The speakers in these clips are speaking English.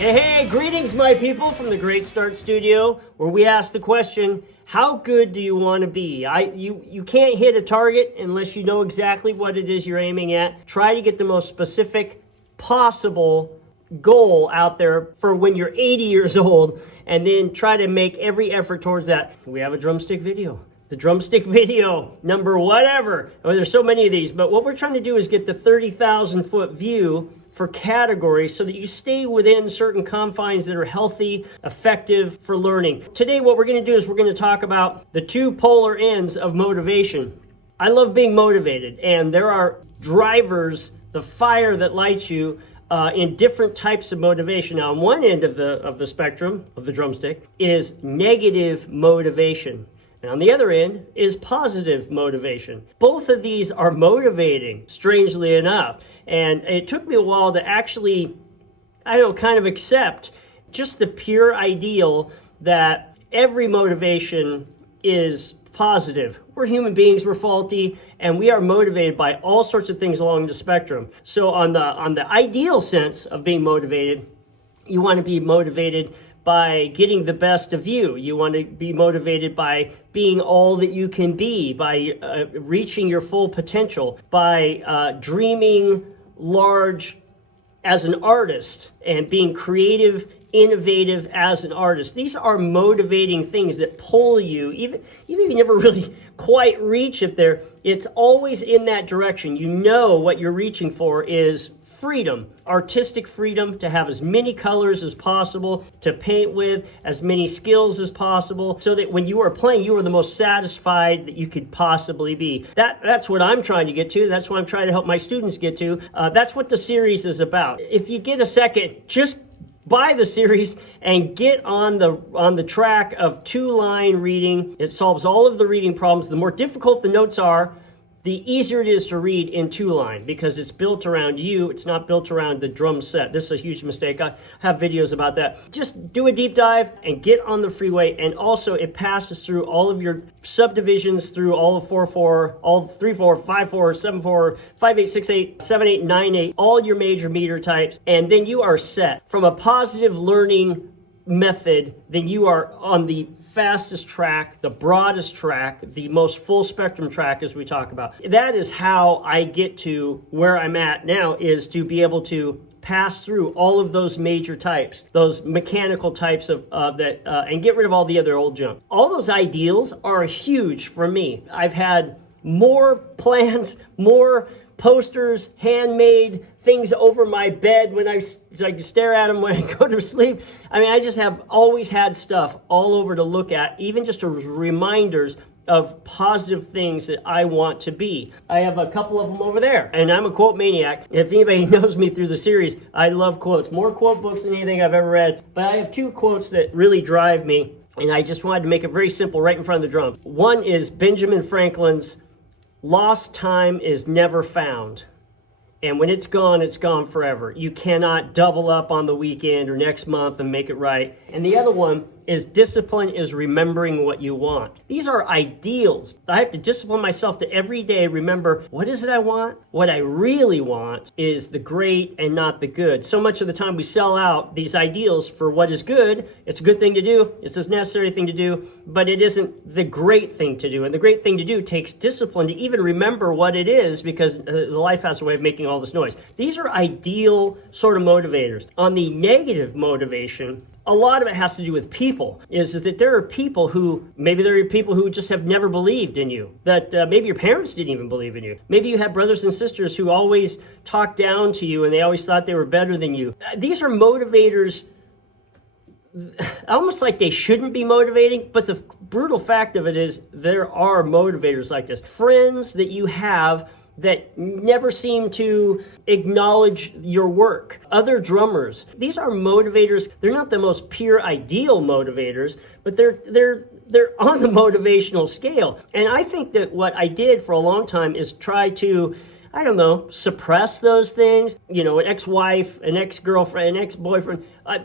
Hey, greetings, my people, from the Great Start Studio, where we ask the question, how good do you want to be? You can't hit a target unless you know exactly what it is you're aiming at. Try to get the most specific possible goal out there for when you're 80 years old, and then try to make every effort towards that. We have a drumstick video. The drumstick video, number whatever. Oh, there's so many of these, but what we're trying to do is get the 30,000 foot view for categories so that you stay within certain confines that are healthy, effective for learning. Today, what we're going to do is we're going to talk about the two polar ends of motivation. I love being motivated, and there are drivers, the fire that lights you in different types of motivation. Now, on one end of the spectrum of the drumstick is negative motivation. And on the other end is positive motivation. Both of these are motivating, strangely enough. And it took me a while to actually, kind of accept just the pure ideal that every motivation is positive. We're human beings, we're faulty, and we are motivated by all sorts of things along the spectrum. So on the ideal sense of being motivated, you want to be motivated by getting the best of you. You want to be motivated by being all that you can be, by reaching your full potential, by dreaming large as an artist and being creative, innovative as an artist. These are motivating things that pull you, even if you never really quite reach it there, it's always in that direction. You know what you're reaching for is freedom, artistic freedom, to have as many colors as possible, to paint with as many skills as possible, so that when you are playing, you are the most satisfied that you could possibly be. That's what I'm trying to get to. That's what I'm trying to help my students get to. That's what the series is about. If you get a second, just buy the series and get on the track of two-line reading. It solves all of the reading problems. The more difficult the notes are, the easier it is to read in two-line because it's built around you. It's not built around the drum set. This is a huge mistake. I have videos about that. Just do a deep dive and get on the freeway. And also, it passes through all of your subdivisions through all of 4/4, all 3/4, 5/4, 7/4, 5/8, 6/8, 7/8, 9/8, all your major meter types. And then you are set. From a positive learning method, then you are on the fastest track, the broadest track, the most full spectrum track, as we talk about. That is how I get to where I'm at now, is to be able to pass through all of those major types, those mechanical types of and get rid of all the other old junk. All those ideals are huge for me. I've had more plans, more posters, handmade things over my bed so I can stare at them when I go to sleep. I just have always had stuff all over to look at, even just as reminders of positive things that I want to be. I have a couple of them over there, and I'm a quote maniac. If anybody knows me through the series, I love quotes. More quote books than anything I've ever read, but I have two quotes that really drive me, and I just wanted to make it very simple right in front of the drum. One is Benjamin Franklin's, "Lost time is never found. And when it's gone forever. You cannot double up on the weekend or next month and make it right." And the other one is, "Discipline is remembering what you want." These are ideals. I have to discipline myself to every day remember, what is it I want? What I really want is the great and not the good. So much of the time we sell out these ideals for what is good. It's a good thing to do. It's a necessary thing to do, but it isn't the great thing to do. And the great thing to do takes discipline to even remember what it is, because life has a way of making all this noise. These are ideal sort of motivators. On the negative motivation, a lot of it has to do with people, is that there are people who just have never believed in you, that maybe your parents didn't even believe in you. Maybe you have brothers and sisters who always talked down to you and they always thought they were better than you. These are motivators, almost like they shouldn't be motivating, but the brutal fact of it is there are motivators like this. Friends that you have that never seem to acknowledge your work. Other drummers. These are motivators. They're not the most pure ideal motivators, but they're on the motivational scale. And I think that what I did for a long time is try to, suppress those things. An ex-wife, an ex-girlfriend, an ex-boyfriend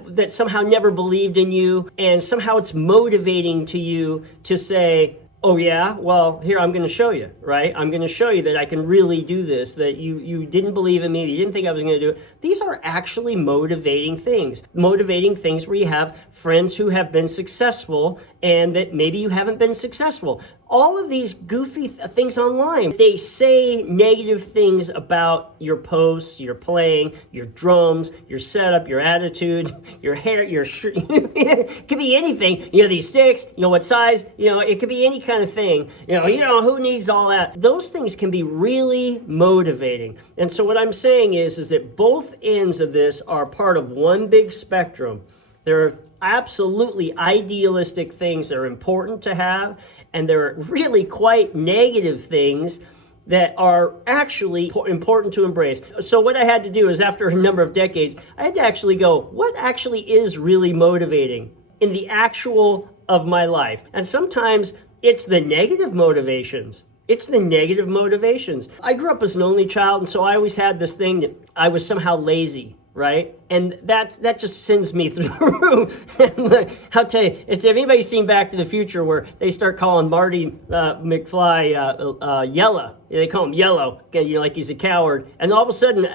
that somehow never believed in you, and somehow it's motivating to you to say, Oh yeah? Well, here, I'm going to show you, right? I'm going to show you that I can really do this, that you didn't believe in me, you didn't think I was going to do it. These are actually motivating things. Motivating things where you have friends who have been successful and that maybe you haven't been successful. All of these goofy things online, they say negative things about your posts, your playing, your drums, your setup, your attitude, your hair, your shirt. It could be anything. You know, these sticks, you know, what size, you know, it could be any kind of thing. You know, who needs all that? Those things can be really motivating. And so what I'm saying is that both ends of this are part of one big spectrum. There are absolutely idealistic things that are important to have, and there are really quite negative things that are actually important to embrace. So what I had to do is, after a number of decades, I had to actually go, what actually is really motivating in the actual of my life? And sometimes it's the negative motivations. It's the negative motivations. I grew up as an only child, and so I always had this thing that I was somehow lazy, right? And that just sends me through the roof. I'll tell you, it's, if anybody's seen Back to the Future where they start calling Marty McFly Yellow. They call him Yellow, you know, like he's a coward. And all of a sudden,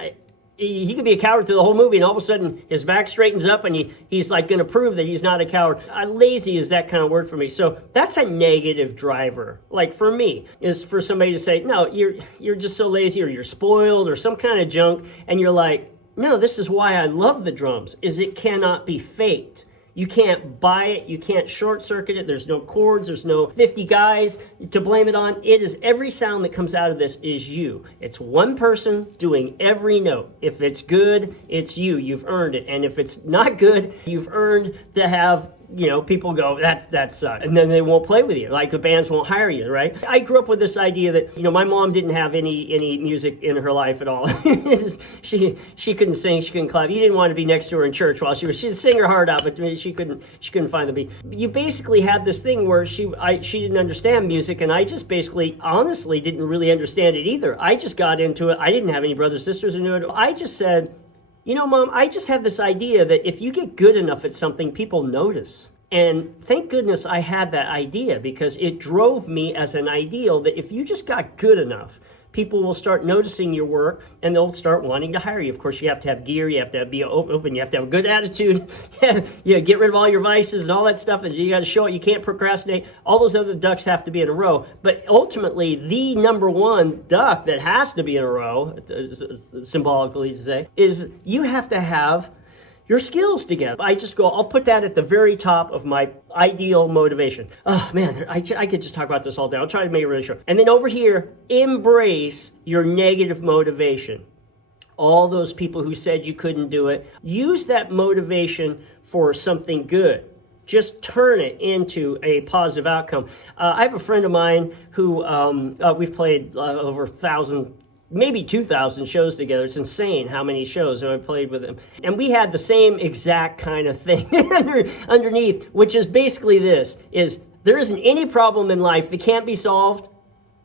he could be a coward through the whole movie, and all of a sudden his back straightens up and he's like going to prove that he's not a coward. Lazy is that kind of word for me. So that's a negative driver. Like for me, is for somebody to say, no, you're just so lazy, or you're spoiled, or some kind of junk, and you're like, no, this is why I love the drums, is it cannot be faked. You can't buy it. You can't short circuit it. There's no chords. There's no 50 guys to blame it on. It is, every sound that comes out of this is you. It's one person doing every note. If it's good, it's you. You've earned it. And if it's not good, you've earned to have, you know, people go, that sucks. And then they won't play with you. Like the bands won't hire you, right? I grew up with this idea that, you know, my mom didn't have any music in her life at all. she couldn't sing, she couldn't clap. You didn't want to be next to her in church while she'd sing her heart out, but she couldn't find the beat. You basically had this thing where she didn't understand music, and I just basically, honestly, didn't really understand it either. I just got into it. I didn't have any brothers, sisters who knew it. I just said, you know, Mom, I just have this idea that if you get good enough at something, people notice. And thank goodness I had that idea, because it drove me as an ideal that if you just got good enough, people will start noticing your work and they'll start wanting to hire you. Of course, you have to have gear, you have to be open, you have to have a good attitude, you know, get rid of all your vices and all that stuff, and you got to show it, you can't procrastinate. All those other ducks have to be in a row. But ultimately, the number one duck that has to be in a row, symbolically to say, is you have to have your skills together. I just go, I'll put that at the very top of my ideal motivation. Oh man, I could just talk about this all day. I'll try to make it really short. And then over here, embrace your negative motivation. All those people who said you couldn't do it, use that motivation for something good. Just turn it into a positive outcome. I have a friend of mine who we've played over 1,000, maybe 2,000 shows together. It's insane how many shows I played with him. And we had the same exact kind of thing underneath, which is basically this, is there isn't any problem in life that can't be solved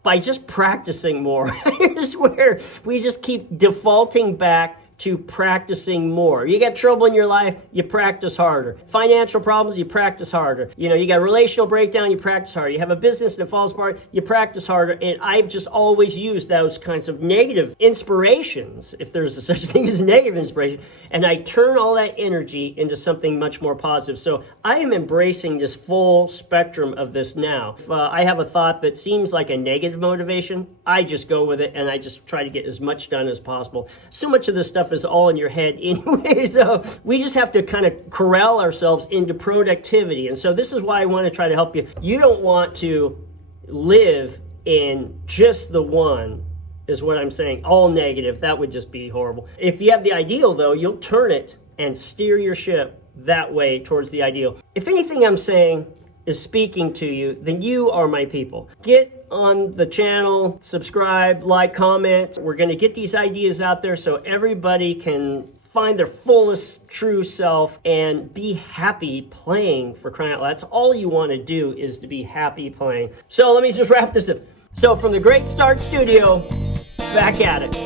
by just practicing more. I swear, we just keep defaulting back to practicing more. You got trouble in your life, you practice harder. Financial problems, you practice harder. You know, you got a relational breakdown, you practice harder. You have a business that falls apart, you practice harder. And I've just always used those kinds of negative inspirations, if there's such a thing as negative inspiration, and I turn all that energy into something much more positive. So I am embracing this full spectrum of this now. If I have a thought that seems like a negative motivation, I just go with it and I just try to get as much done as possible. So much of this stuff is all in your head anyway, so we just have to kind of corral ourselves into productivity. And so this is why I want to try to help you. You don't want to live in just the one, is what I'm saying, all negative. That would just be horrible. If you have the ideal, though, you'll turn it and steer your ship that way towards the ideal. If anything I'm saying is speaking to you, then you are my people. Get on the channel, subscribe, like, comment. We're going to get these ideas out there so everybody can find their fullest true self and be happy playing, for crying out loud. That's all you want to do, is to be happy playing. So let me just wrap this up. So from the Great Start Studio, back at it.